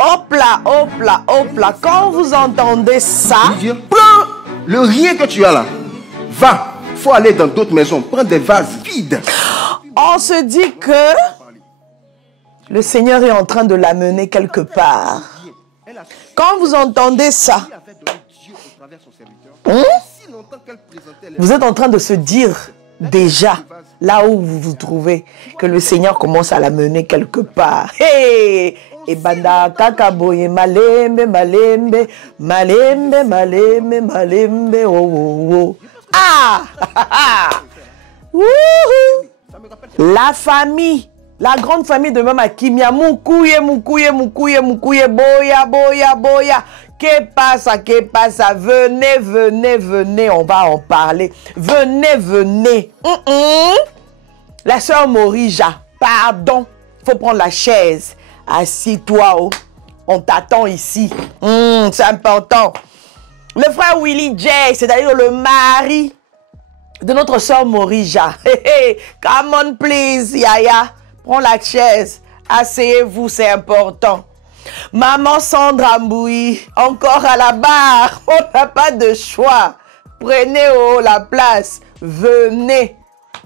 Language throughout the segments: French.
Hop là, hop là, hop là. Quand vous entendez ça, prends le rien que tu as là. Va, faut aller dans d'autres maisons, prends des vases vides. On se dit que le Seigneur est en train de l'amener quelque part. Quand vous entendez ça, vous êtes en train de se dire déjà, là où vous vous trouvez, que le Seigneur commence à l'amener quelque part. Hey! Et banda kakaboye malembe malembe malembe malembe malembe oh oh oh. Ah! La famille, la grande famille de Mama Kimia, Mukouye, Mukouye, Mukouye, Mukouye, Boya, Boya, Boya. Que passa, venez, venez, venez, on va en parler. Venez, venez. La sœur Morija, pardon, faut prendre la chaise. Assis-toi, oh. On t'attend ici. C'est important. Le frère Willie J, c'est-à-dire le mari de notre sœur Morija. Hey, hey, come on, please, Yaya. Prends la chaise. Asseyez-vous, c'est important. Maman Sandra Mboui, encore à la barre. On n'a pas de choix. Prenez la place. Venez.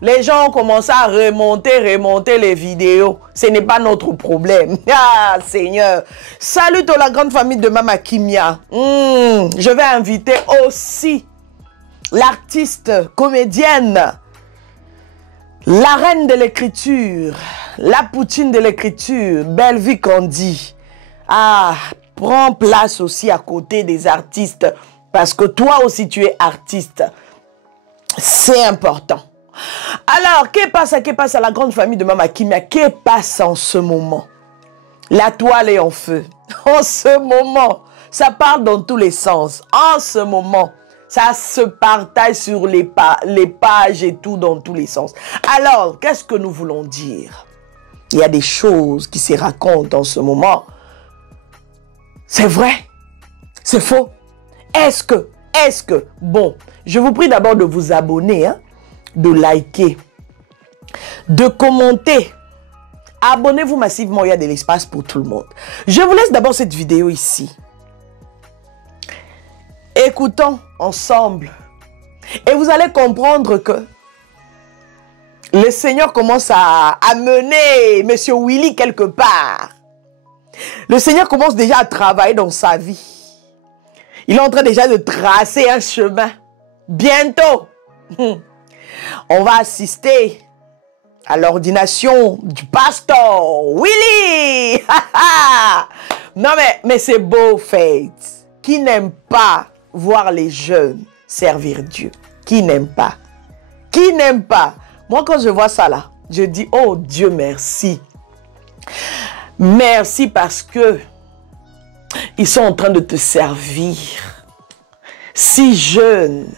Les gens ont commencé à remonter les vidéos. Ce n'est pas notre problème. Ah, Seigneur. Salut à la grande famille de Mama Kimia. Je vais inviter aussi l'artiste, comédienne, la reine de l'écriture, la poutine de l'écriture, Belle Vie Candy. Ah, prends place aussi à côté des artistes parce que toi aussi tu es artiste. C'est important. Alors, que passe à la grande famille de Mama Kimia? Que passe en ce moment? La toile est en feu. En ce moment, ça parle dans tous les sens. En ce moment, ça se partage sur les pages et tout dans tous les sens. Alors, qu'est-ce que nous voulons dire? Il y a des choses qui se racontent en ce moment. C'est vrai? C'est faux? Est-ce que, bon, je vous prie d'abord de vous abonner, hein, de liker, de commenter. Abonnez-vous massivement, il y a de l'espace pour tout le monde. Je vous laisse d'abord cette vidéo ici. Écoutons ensemble. Et vous allez comprendre que le Seigneur commence à amener Monsieur Willy quelque part. Le Seigneur commence déjà à travailler dans sa vie. Il est en train déjà de tracer un chemin. Bientôt, on va assister à l'ordination du pasteur Willy. Non mais c'est beau, Faith. Qui n'aime pas voir les jeunes servir Dieu? Qui n'aime pas? Qui n'aime pas? Moi, quand je vois ça là, je dis, oh Dieu, merci. Merci parce que ils sont en train de te servir. Si jeunes,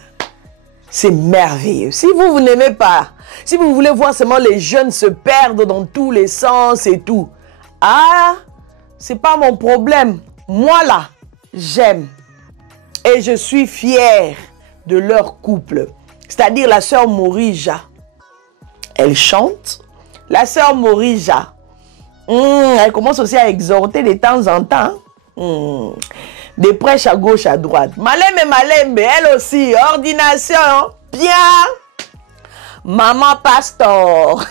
c'est merveilleux. Si vous n'aimez pas, si vous voulez voir seulement les jeunes se perdre dans tous les sens et tout, ah, c'est pas mon problème. Moi là, j'aime et je suis fière de leur couple. C'est-à-dire la sœur Morija, elle chante. La sœur Morija, elle commence aussi à exhorter de temps en temps. Des prêches à gauche, à droite. Malembe, elle aussi, ordination, bien. Maman pasteur.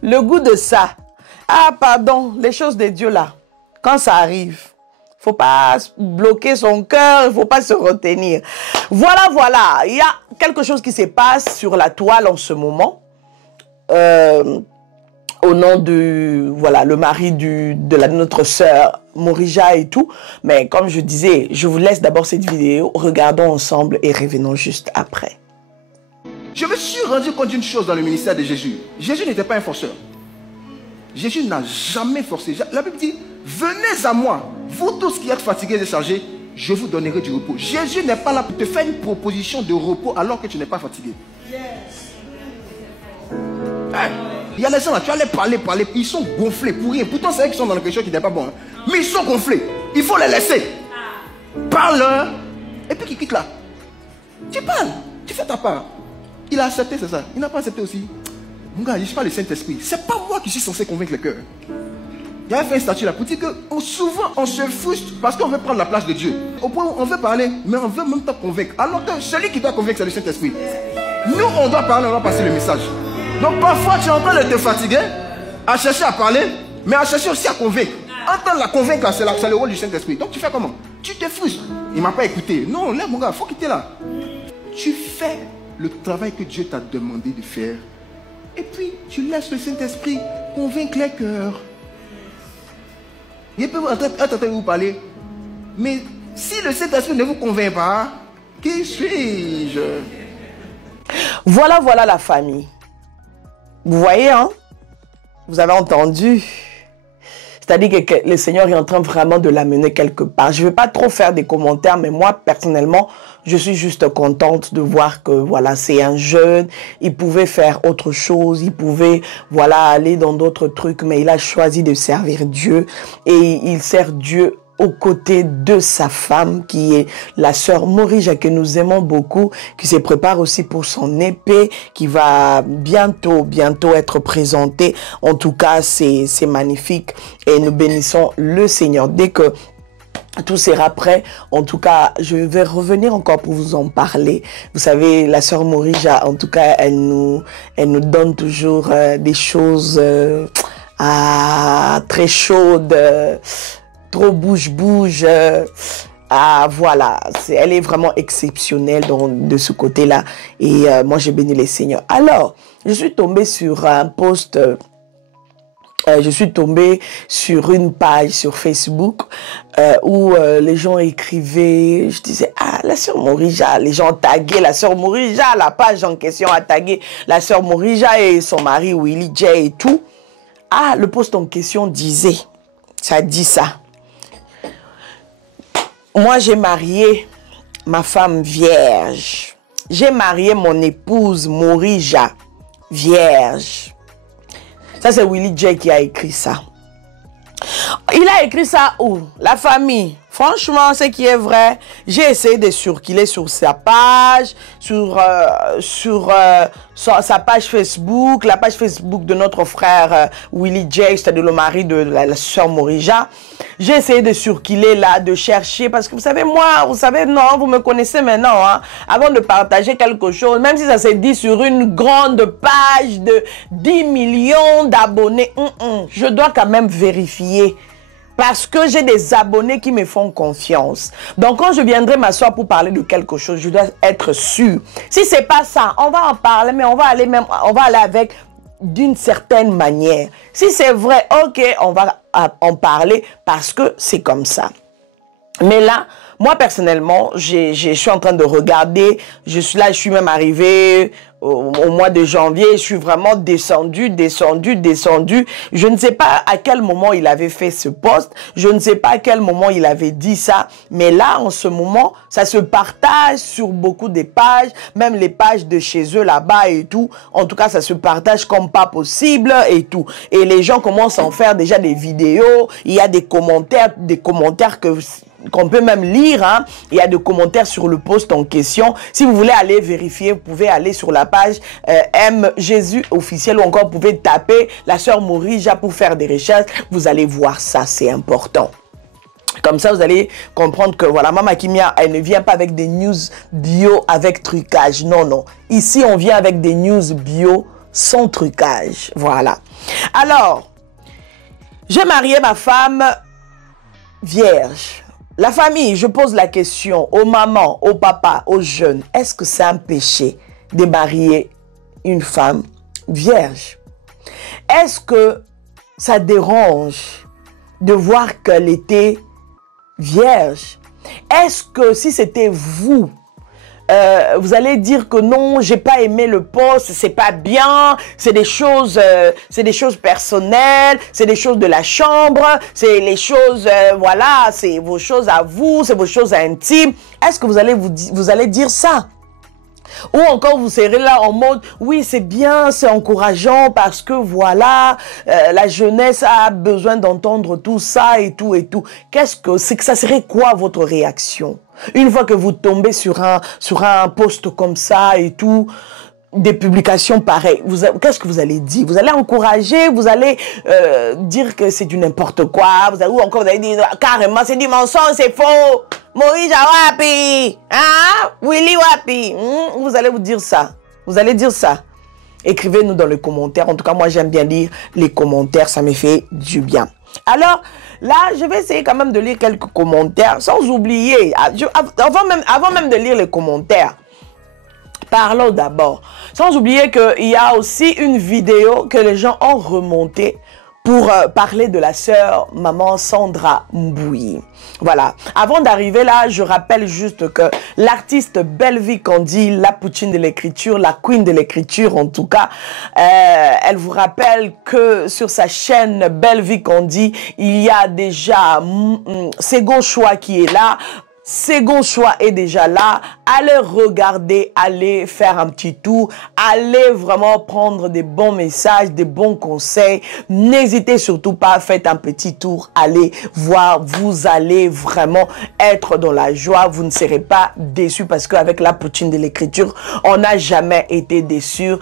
Le goût de ça. Ah, pardon, les choses de Dieu là, quand ça arrive, faut pas bloquer son cœur, il faut pas se retenir. Voilà, il y a quelque chose qui se passe sur la toile en ce moment. Au nom de, voilà, le mari de notre sœur Morija et tout. Mais comme je disais, je vous laisse d'abord cette vidéo. Regardons ensemble et revenons juste après. Je me suis rendu compte d'une chose dans le ministère de Jésus. Jésus n'était pas un forceur. Jésus n'a jamais forcé. La Bible dit, venez à moi, vous tous qui êtes fatigués et chargés, je vous donnerai du repos. Jésus n'est pas là pour te faire une proposition de repos alors que tu n'es pas fatigué. Il y a des gens là, tu allais parler, ils sont gonflés pour rien. Pourtant, c'est eux qui sont dans quelque chose qui n'est pas bon. Hein. Mais ils sont gonflés. Il faut les laisser. Parle-leur. Et puis qu'ils quittent là. Tu parles. Tu fais ta part. Il a accepté, c'est ça. Il n'a pas accepté aussi. Mon gars, je ne suis pas le Saint-Esprit. C'est pas moi qui suis censé convaincre le cœur. Il y a fait un statut là pour dire que souvent on se frustre parce qu'on veut prendre la place de Dieu. Au point où on veut parler, mais on veut même pas convaincre. Alors que celui qui doit convaincre, c'est le Saint-Esprit. Nous, on doit parler, on doit passer le message. Donc parfois, tu es en train de te fatiguer à chercher à parler, mais à chercher aussi à convaincre. Entendre la convaincre, c'est le rôle du Saint-Esprit. Donc tu fais comment? Tu te frustres. Il ne m'a pas écouté. Non, là mon gars, il faut quitter là. Tu fais le travail que Dieu t'a demandé de faire. Et puis, tu laisses le Saint-Esprit convaincre les cœurs. Il peut être en train de vous parler. Mais si le Saint-Esprit ne vous convainc pas, qui suis-je? Voilà, voilà la famille. Vous voyez, hein? Vous avez entendu? C'est-à-dire que le Seigneur est en train vraiment de l'amener quelque part. Je ne vais pas trop faire des commentaires, mais moi, personnellement, je suis juste contente de voir que, voilà, c'est un jeune. Il pouvait faire autre chose. Il pouvait, voilà, aller dans d'autres trucs, mais il a choisi de servir Dieu. Et il sert Dieu aux côtés de sa femme, qui est la sœur Morija, que nous aimons beaucoup, qui se prépare aussi pour son épée, qui va bientôt être présentée. En tout cas, c'est magnifique. Et nous bénissons le Seigneur. Dès que tout sera prêt, en tout cas, je vais revenir encore pour vous en parler. Vous savez, la sœur Morija, en tout cas, elle nous donne toujours des choses très chaudes, trop bouge. Voilà, elle est vraiment exceptionnelle de ce côté-là. Et moi, j'ai béni les Seigneurs. Alors, je suis tombée sur un post... je suis tombée sur une page sur Facebook où les gens écrivaient, je disais, ah, la sœur Morija, les gens taguaient la sœur Morija, la page en question a tagué la sœur Morija et son mari Willie J et tout. Ah, le post en question disait, ça dit ça. Moi, j'ai marié ma femme vierge. J'ai marié mon épouse Morija vierge. Ça, c'est Willie J qui a écrit ça. Il a écrit ça où? La famille. Franchement, ce qui est vrai, j'ai essayé de circuler sur sa page, sur sa page Facebook, la page Facebook de notre frère Willie J, c'est-à-dire le mari de la sœur Morija. J'ai essayé de circuler là, de chercher, parce que vous savez, moi, vous savez, non, vous me connaissez maintenant, hein, avant de partager quelque chose, même si ça s'est dit sur une grande page de 10 millions d'abonnés, je dois quand même vérifier. Parce que j'ai des abonnés qui me font confiance. Donc, quand je viendrai m'asseoir pour parler de quelque chose, je dois être sûr. Si c'est pas ça, on va en parler, mais on va aller avec d'une certaine manière. Si c'est vrai, ok, on va en parler parce que c'est comme ça. Mais là, moi personnellement, je suis en train de regarder, je suis même arrivée au mois de janvier, je suis vraiment descendue. Je ne sais pas à quel moment il avait fait ce post, je ne sais pas à quel moment il avait dit ça, mais là, en ce moment, ça se partage sur beaucoup de pages, même les pages de chez eux là-bas et tout. En tout cas, ça se partage comme pas possible et tout. Et les gens commencent à en faire déjà des vidéos, il y a des commentaires qu'on peut même lire, hein. Il y a des commentaires sur le post en question. Si vous voulez aller vérifier, vous pouvez aller sur la page M Jésus officiel ou encore vous pouvez taper la sœur Morija pour faire des recherches. Vous allez voir ça, c'est important. Comme ça, vous allez comprendre que voilà, Mama Kimia, elle ne vient pas avec des news bio avec trucage. Non, non. Ici, on vient avec des news bio sans trucage. Voilà. Alors, j'ai marié ma femme vierge. La famille, je pose la question aux mamans, aux papas, aux jeunes. Est-ce que c'est un péché de marier une femme vierge? Est-ce que ça dérange de voir qu'elle était vierge? Est-ce que si c'était vous, vous allez dire que non, j'ai pas aimé le poste, c'est pas bien, c'est des choses personnelles, c'est des choses de la chambre, c'est les choses, voilà, c'est vos choses à vous, c'est vos choses intimes. Est-ce que vous allez dire ça? Ou encore vous serez là en mode, oui c'est bien, c'est encourageant parce que voilà, la jeunesse a besoin d'entendre tout ça et tout et tout. C'est que ça serait quoi votre réaction? Une fois que vous tombez sur un post comme ça et tout, des publications pareilles, qu'est-ce que vous allez dire? Vous allez encourager, vous allez dire que c'est du n'importe quoi, ou encore vous allez dire carrément c'est du mensonge, c'est faux. Moïse Wapi, hein? Willy Wapi. Vous allez vous dire ça. Vous allez dire ça. Écrivez-nous dans les commentaires. En tout cas, moi, j'aime bien lire les commentaires. Ça me fait du bien. Alors, là, je vais essayer quand même de lire quelques commentaires, sans oublier, avant même de lire les commentaires, parlons d'abord. Sans oublier qu'il y a aussi une vidéo que les gens ont remontée pour parler de la sœur maman Sandra Mbouyi. Voilà. Avant d'arriver là, je rappelle juste que l'artiste Belle-Vie Candy, la poutine de l'écriture, la queen de l'écriture en tout cas, elle vous rappelle que sur sa chaîne Belle-Vie Candy, il y a déjà Second Choix qui est là. Second Choix est déjà là. Allez regarder, allez faire un petit tour, allez vraiment prendre des bons messages, des bons conseils. N'hésitez surtout pas, faites un petit tour, allez voir, vous allez vraiment être dans la joie, vous ne serez pas déçus parce qu'avec la poutine de l'écriture, on n'a jamais été déçus,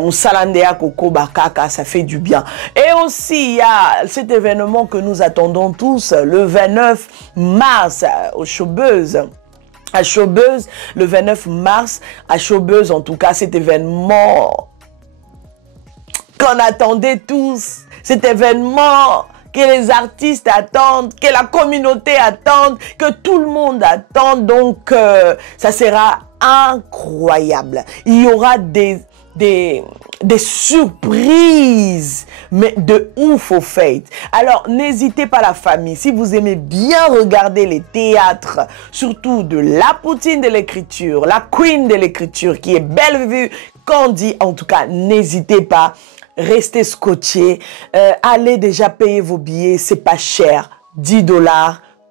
Moussalandea Koko Bakaka, ça fait du bien. Et aussi, il y a cet événement que nous attendons tous, le 29 mars au Showbuzz. À Showbuzz, le 29 mars, à Showbuzz, en tout cas, cet événement qu'on attendait tous, cet événement que les artistes attendent, que la communauté attend, que tout le monde attend. Donc, ça sera incroyable. Il y aura des surprises, mais de ouf au fait. Alors, n'hésitez pas la famille, si vous aimez bien regarder les théâtres, surtout de la poutine de l'écriture, la queen de l'écriture, qui est Belle-Vie Candy, en tout cas, n'hésitez pas, restez scotchés, allez déjà payer vos billets, c'est pas cher, 10 $,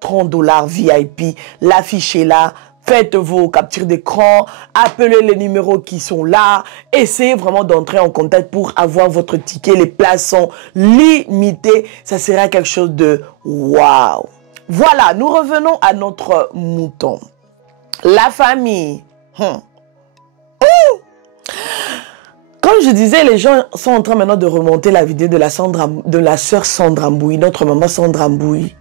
30 $ VIP, l'affiche est là. Faites vos captures d'écran, appelez les numéros qui sont là, essayez vraiment d'entrer en contact pour avoir votre ticket. Les places sont limitées, ça sera quelque chose de waouh. Voilà, nous revenons à notre mouton. La famille. Comme je disais, les gens sont en train maintenant de remonter la vidéo de la sœur Sandra Mbouyi, notre maman Sandra Mbouyi.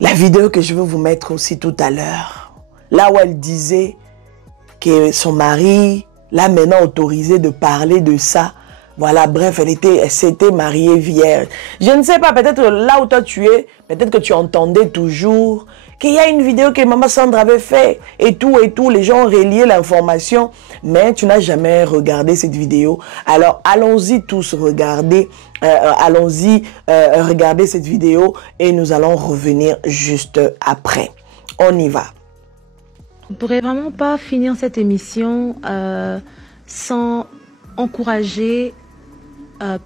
La vidéo que je vais vous mettre aussi tout à l'heure, là où elle disait que son mari l'a maintenant autorisé de parler de ça. Voilà, bref, elle s'était mariée vierge. Je ne sais pas, peut-être là où toi tu es, peut-être que tu entendais toujours qu'il y a une vidéo que maman Sandra avait fait et tout, les gens ont relié l'information, mais tu n'as jamais regardé cette vidéo. Alors, allons-y tous regarder, regarder cette vidéo et nous allons revenir juste après. On y va. On ne pourrait vraiment pas finir cette émission sans encourager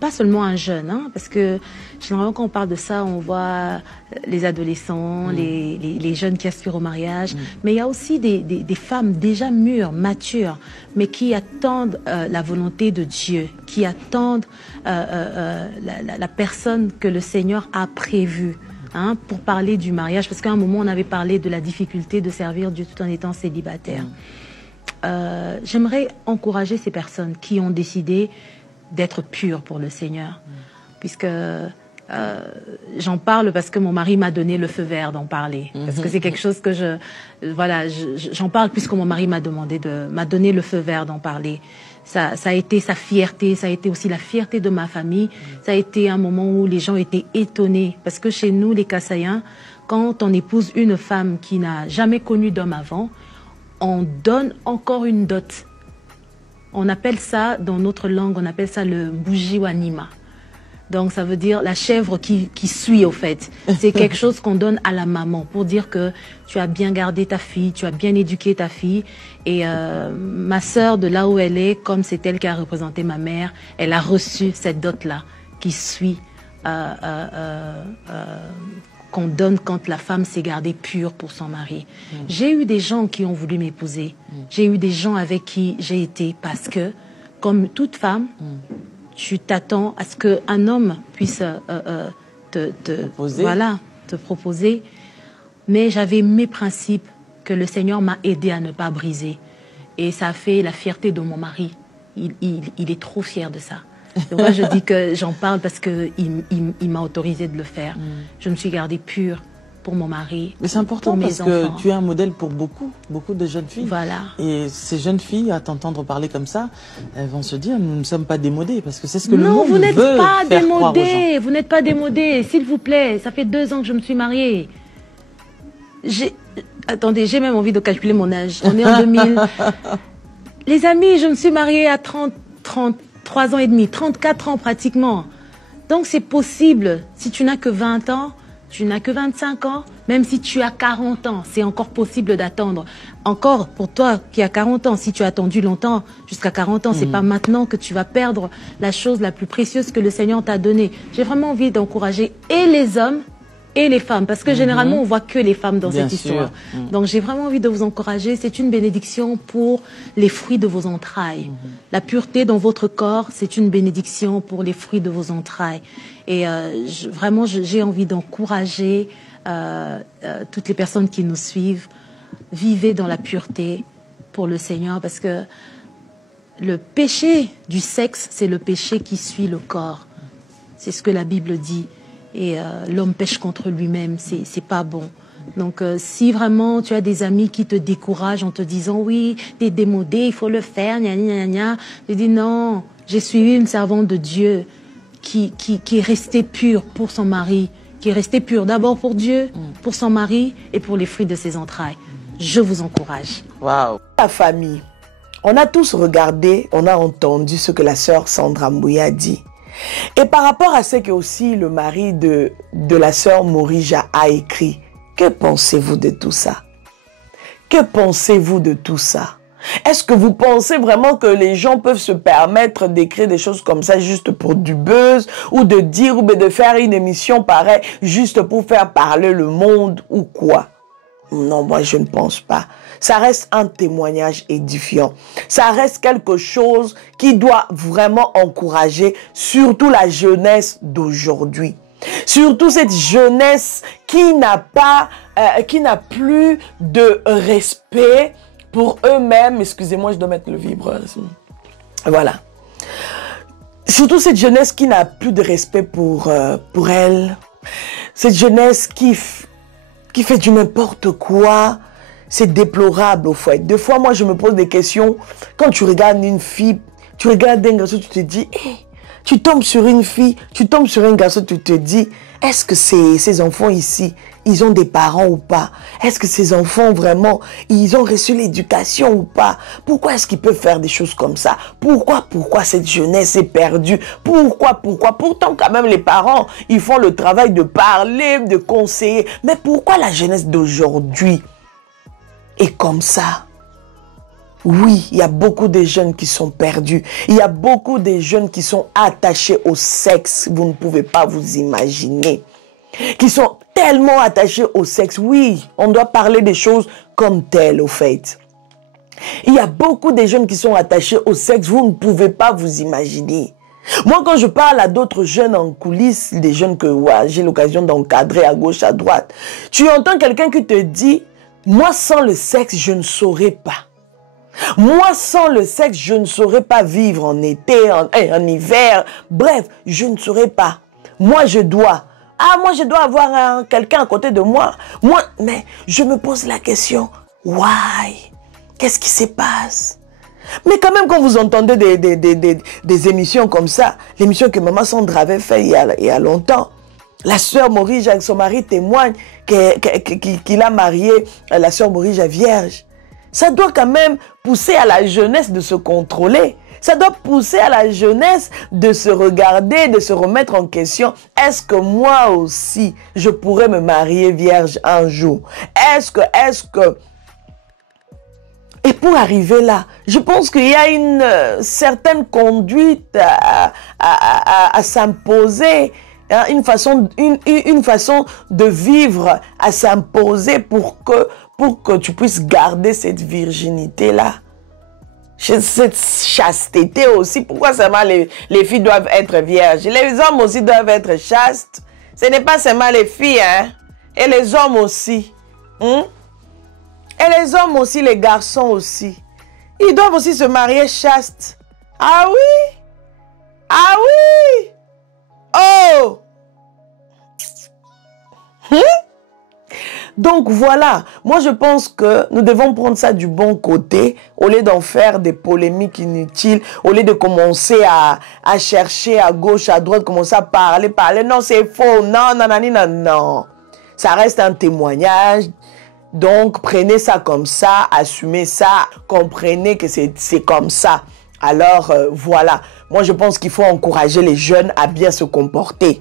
pas seulement un jeune, hein, parce que généralement quand on parle de ça, on voit les adolescents, les jeunes qui aspirent au mariage, mais il y a aussi des femmes déjà mûres, matures, mais qui attendent la volonté de Dieu, qui attendent la personne que le Seigneur a prévue. Hein, pour parler du mariage, parce qu'à un moment on avait parlé de la difficulté de servir Dieu tout en étant célibataire. J'aimerais encourager ces personnes qui ont décidé d'être pures pour le Seigneur, puisque j'en parle parce que mon mari m'a donné le feu vert d'en parler, parce que c'est quelque chose que j'en parle puisque mon mari m'a donné le feu vert d'en parler. Ça a été sa fierté, ça a été aussi la fierté de ma famille. Ça a été un moment où les gens étaient étonnés, parce que chez nous, les Kassaïens, quand on épouse une femme qui n'a jamais connu d'homme avant, on donne encore une dot. On appelle ça, dans notre langue, on appelle ça le bougiwanima. Donc ça veut dire la chèvre qui suit au fait. C'est quelque chose qu'on donne à la maman pour dire que tu as bien gardé ta fille, tu as bien éduqué ta fille. Et ma sœur, de là où elle est, comme c'est elle qui a représenté ma mère, elle a reçu cette dot-là qui suit, qu'on donne quand la femme s'est gardée pure pour son mari. J'ai eu des gens qui ont voulu m'épouser. J'ai eu des gens avec qui j'ai été parce que, comme toute femme, tu t'attends à ce qu'un homme puisse te proposer. Mais j'avais mes principes que le Seigneur m'a aidé à ne pas briser. Et ça a fait la fierté de mon mari. Il est trop fier de ça. Donc moi, je dis que j'en parle parce qu'il m'a autorisé de le faire. Je me suis gardée pure pour mon mari. Mais c'est important parce que tu es un modèle pour beaucoup de jeunes filles. Voilà. Et ces jeunes filles, à t'entendre parler comme ça, elles vont se dire, nous ne sommes pas démodés, parce que c'est ce que le monde veut faire croire aux gens. Non, vous n'êtes pas démodés, vous n'êtes pas démodés, s'il vous plaît. Ça fait 2 ans que je me suis mariée. Attendez, j'ai même envie de calculer mon âge. On est en 2000. Les amis, je me suis mariée à 33 ans et demi, 34 ans pratiquement. Donc c'est possible. Si tu n'as que 20 ans, tu n'as que 25 ans, même si tu as 40 ans, c'est encore possible d'attendre. Encore, pour toi qui as 40 ans, si tu as attendu longtemps, jusqu'à 40 ans, c'est pas maintenant que tu vas perdre la chose la plus précieuse que le Seigneur t'a donnée. J'ai vraiment envie d'encourager et les hommes et les femmes, parce que généralement, on voit que les femmes dans cette histoire. Donc, j'ai vraiment envie de vous encourager. C'est une bénédiction pour les fruits de vos entrailles. La pureté dans votre corps, c'est une bénédiction pour les fruits de vos entrailles. Et vraiment, j'ai envie d'encourager toutes les personnes qui nous suivent. Vivez dans la pureté pour le Seigneur, parce que le péché du sexe, c'est le péché qui suit le corps. C'est ce que la Bible dit. Et l'homme pêche contre lui-même, c'est pas bon. Donc, si vraiment tu as des amis qui te découragent en te disant « Oui, t'es démodé, il faut le faire, gna gna gna », je dis non, j'ai suivi une servante de Dieu qui est restée pure pour son mari, qui est restée pure d'abord pour Dieu, pour son mari et pour les fruits de ses entrailles. Je vous encourage. Waouh. La famille, on a tous regardé, on a entendu ce que la sœur Sandra Mbouya a dit. Et par rapport à ce que aussi le mari de la sœur Morija a écrit, que pensez-vous de tout ça? Que pensez-vous de tout ça? Est-ce que vous pensez vraiment que les gens peuvent se permettre d'écrire des choses comme ça juste pour du buzz, ou de dire, ou de faire une émission pareille juste pour faire parler le monde ou quoi? Non, moi je ne pense pas. Ça reste un témoignage édifiant. Ça reste quelque chose qui doit vraiment encourager surtout la jeunesse d'aujourd'hui. Surtout cette jeunesse qui n'a plus de respect pour eux-mêmes. Excusez-moi, je dois mettre le vibreur. Voilà. Surtout cette jeunesse qui n'a plus de respect pour elle. Cette jeunesse qui fait du n'importe quoi. C'est déplorable au fait. Des fois, moi, je me pose des questions. Quand tu regardes une fille, tu regardes un garçon, tu te dis, hey, tu tombes sur une fille, tu tombes sur un garçon, tu te dis, est-ce que ces enfants ici, ils ont des parents ou pas? Est-ce que ces enfants, vraiment, ils ont reçu l'éducation ou pas? Pourquoi est-ce qu'ils peuvent faire des choses comme ça? Pourquoi cette jeunesse est perdue? Pourquoi? Pourtant, quand même, les parents, ils font le travail de parler, de conseiller. Mais pourquoi la jeunesse d'aujourd'hui est comme ça? Oui, il y a beaucoup de jeunes qui sont perdus. Il y a beaucoup de jeunes qui sont attachés au sexe. Vous ne pouvez pas vous imaginer. Qui sont tellement attachés au sexe. Oui, on doit parler des choses comme telles, au fait. Il y a beaucoup de jeunes qui sont attachés au sexe. Vous ne pouvez pas vous imaginer. Moi, quand je parle à d'autres jeunes en coulisses, des jeunes que j'ai l'occasion d'encadrer à gauche, à droite, tu entends quelqu'un qui te dit, moi, sans le sexe, je ne saurais pas. Moi, sans le sexe, je ne saurais pas vivre en été, en hiver. Bref, je ne saurais pas. Moi, je dois avoir quelqu'un à côté de moi. Mais je me pose la question, why? Qu'est-ce qui se passe? Mais quand même, quand vous entendez des émissions comme ça, l'émission que Maman Sandra avait fait il y a longtemps, la sœur Morija avec son mari témoigne qu'il a marié la sœur Morija vierge. Ça doit quand même pousser à la jeunesse de se contrôler. Ça doit pousser à la jeunesse de se regarder, de se remettre en question. Est-ce que moi aussi, je pourrais me marier vierge un jour? Est-ce que... Et pour arriver là, je pense qu'il y a une certaine conduite à s'imposer. Une façon de vivre à s'imposer pour que tu puisses garder cette virginité-là. Cette chasteté aussi. Pourquoi seulement les filles doivent être vierges? Les hommes aussi doivent être chastes. Ce n'est pas seulement les filles, hein? Et les hommes aussi. Et les hommes aussi, les garçons aussi. Ils doivent aussi se marier chaste. Ah oui? Ah oui? Oh! Donc voilà, moi je pense que nous devons prendre ça du bon côté, au lieu d'en faire des polémiques inutiles, au lieu de commencer à chercher à gauche, à droite, commencer à parler, non c'est faux, non, non, non, non, non. Ça reste un témoignage, donc prenez ça comme ça, assumez ça, comprenez que c'est comme ça. Alors voilà, moi je pense qu'il faut encourager les jeunes à bien se comporter.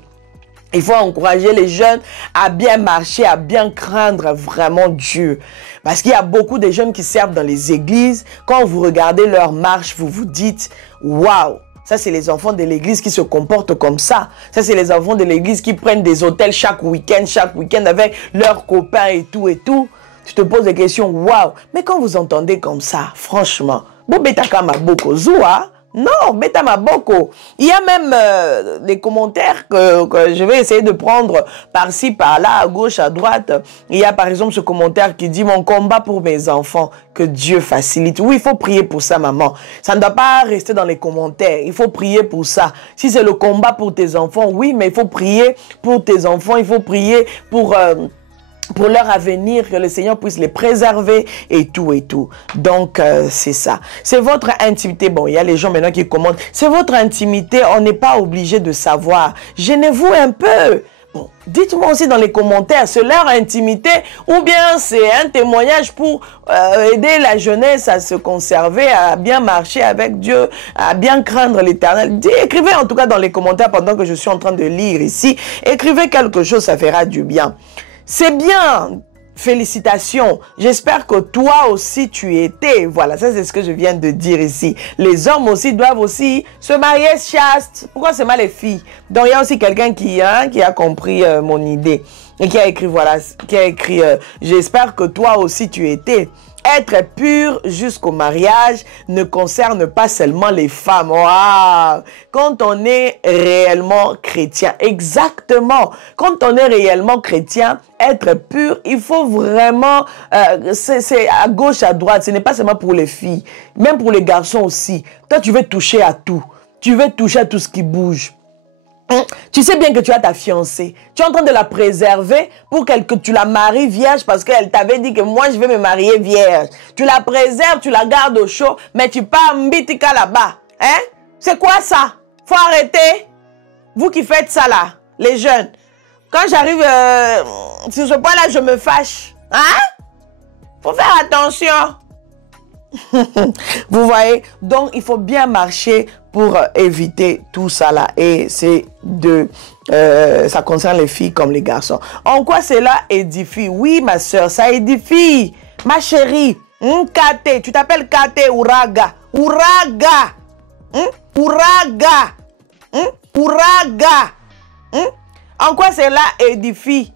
Il faut encourager les jeunes à bien marcher, à bien craindre vraiment Dieu. Parce qu'il y a beaucoup de jeunes qui servent dans les églises. Quand vous regardez leur marche, vous vous dites, waouh, ça c'est les enfants de l'église qui se comportent comme ça. Ça c'est les enfants de l'église qui prennent des hôtels chaque week-end avec leurs copains et tout et tout. Tu te poses des questions, waouh. Mais quand vous entendez comme ça, franchement, Bobetaka Maboko Zoua, non, Beta Maboko. Il y a même des commentaires que je vais essayer de prendre par-ci, par-là, à gauche, à droite. Il y a par exemple ce commentaire qui dit « Mon combat pour mes enfants, que Dieu facilite. » Oui, il faut prier pour ça, maman. Ça ne doit pas rester dans les commentaires. Il faut prier pour ça. Si c'est le combat pour tes enfants, oui, mais il faut prier pour tes enfants. Il faut prier pour leur avenir, que le Seigneur puisse les préserver et tout et tout. Donc, c'est ça. C'est votre intimité. Bon, il y a les gens maintenant qui commentent. C'est votre intimité. On n'est pas obligé de savoir. Gênez-vous un peu. Bon, dites-moi aussi dans les commentaires, c'est leur intimité ou bien c'est un témoignage pour aider la jeunesse à se conserver, à bien marcher avec Dieu, à bien craindre l'Éternel. Écrivez en tout cas dans les commentaires pendant que je suis en train de lire ici. Écrivez quelque chose, ça fera du bien. C'est bien, félicitations. J'espère que toi aussi tu étais. Voilà, ça c'est ce que je viens de dire ici. Les hommes aussi doivent aussi se marier chaste. Pourquoi seulement les filles? Donc il y a aussi quelqu'un qui a compris mon idée et qui a écrit, voilà, j'espère que toi aussi tu étais. Être pur jusqu'au mariage ne concerne pas seulement les femmes. Wow. Quand on est réellement chrétien, exactement. Quand on est réellement chrétien, être pur, il faut vraiment, c'est à gauche, à droite. Ce n'est pas seulement pour les filles, même pour les garçons aussi. Toi, tu veux toucher à tout. Tu veux toucher à tout ce qui bouge. Tu sais bien que tu as ta fiancée. Tu es en train de la préserver pour que tu la maries vierge parce qu'elle t'avait dit que moi je vais me marier vierge. Tu la préserves, tu la gardes au chaud, mais tu pars mbitika là-bas. Hein? C'est quoi ça? Faut arrêter. Vous qui faites ça là, les jeunes. Quand j'arrive sur ce point-là, je me fâche. Hein? Faut faire attention. Vous voyez? Donc, il faut bien marcher pour éviter tout ça là. Et c'est ça concerne les filles comme les garçons. En quoi cela édifie? Oui, ma soeur, ça édifie. Ma chérie, Kate, tu t'appelles Kate Uraga. Uraga. Uraga. Uraga. En quoi cela édifie?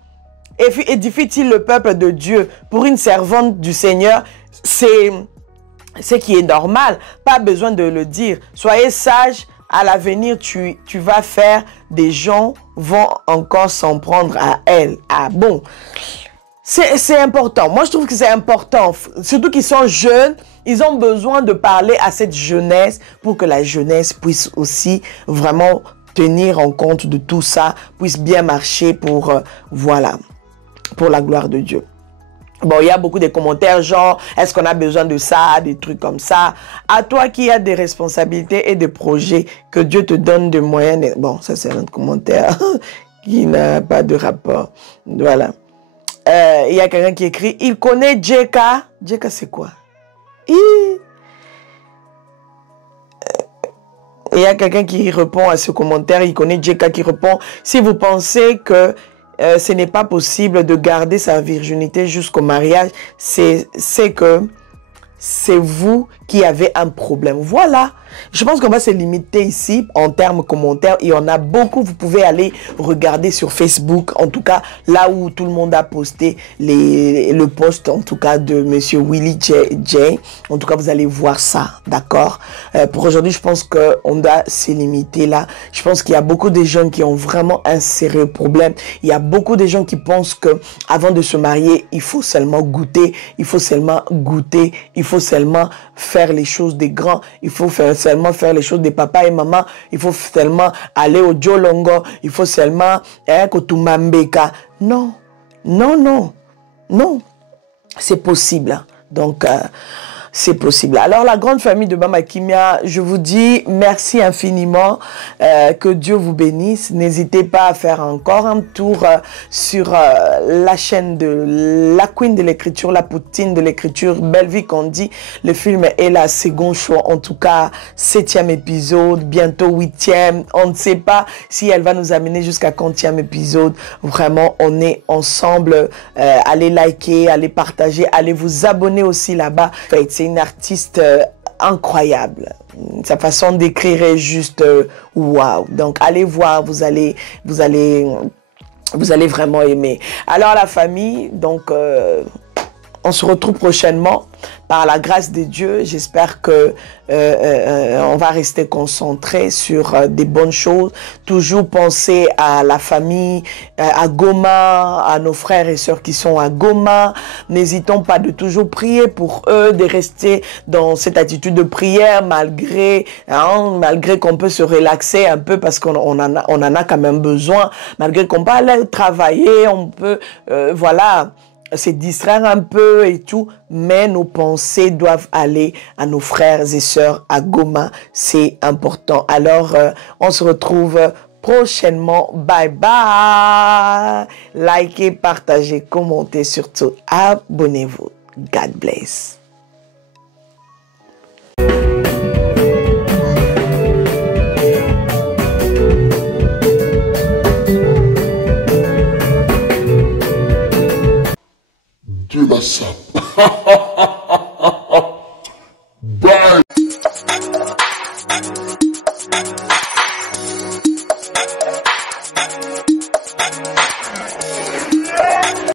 Édifie-t-il le peuple de Dieu? Pour une servante du Seigneur, c'est ce qui est normal, pas besoin de le dire. Soyez sages, à l'avenir, tu vas faire, des gens vont encore s'en prendre à elle. Ah bon, c'est important. Moi, je trouve que c'est important, surtout qu'ils sont jeunes, ils ont besoin de parler à cette jeunesse pour que la jeunesse puisse aussi vraiment tenir en compte de tout ça, puisse bien marcher pour, voilà, pour la gloire de Dieu. Bon, il y a beaucoup de commentaires genre, est-ce qu'on a besoin de ça, des trucs comme ça. À toi qui as des responsabilités et des projets, que Dieu te donne des moyens. Bon, ça c'est un commentaire qui n'a pas de rapport. Voilà. Il y a quelqu'un qui écrit, il connaît Djeka. Djeka c'est quoi? Il y a quelqu'un qui répond à ce commentaire, il connaît Djeka qui répond, si vous pensez que ce n'est pas possible de garder sa virginité jusqu'au mariage, c'est que c'est vous qui avez un problème. Voilà, Je pense qu'on va se limiter ici en termes commentaires. Il y en a beaucoup. Vous pouvez aller regarder sur Facebook, en tout cas là où tout le monde a posté le post, en tout cas de Monsieur Willie J. En tout cas, vous allez voir ça, d'accord? Pour aujourd'hui, je pense qu'on doit se limiter là. Je pense qu'il y a beaucoup de jeunes qui ont vraiment un sérieux problème. Il y a beaucoup de gens qui pensent que avant de se marier, il faut seulement goûter, il faut seulement goûter, il faut seulement faire les choses des grands, il faut seulement faire les choses des papas et maman, il faut seulement aller au Jolongo, il faut seulement Kotumambeka. Non, non, non, non, c'est possible. Donc, c'est possible. Alors, la grande famille de Mama Kimia, je vous dis merci infiniment. Que Dieu vous bénisse. N'hésitez pas à faire encore un tour sur la chaîne de la Queen de l'écriture, la Poutine de l'écriture, Belle Vie qu'on dit. Le film est la seconde choix, en tout cas 7e épisode, bientôt 8e. On ne sait pas si elle va nous amener jusqu'à 40e épisode. Vraiment, on est ensemble. Allez liker, allez partager, allez vous abonner aussi là-bas. C'est une artiste incroyable. Sa façon d'écrire est juste waouh. Donc allez voir, vous allez vraiment aimer. Alors la famille, donc on se retrouve prochainement par la grâce de Dieu. J'espère que on va rester concentré sur des bonnes choses. Toujours penser à la famille, à Goma, à nos frères et sœurs qui sont à Goma. N'hésitons pas de toujours prier pour eux, de rester dans cette attitude de prière malgré qu'on peut se relaxer un peu parce qu'on en a quand même besoin. Malgré qu'on peut aller travailler, on peut voilà, se distraire un peu et tout, mais nos pensées doivent aller à nos frères et sœurs à Goma. C'est important. Alors, on se retrouve prochainement. Bye bye. Likez, partagez, commentez, surtout abonnez-vous. God bless. De la salle.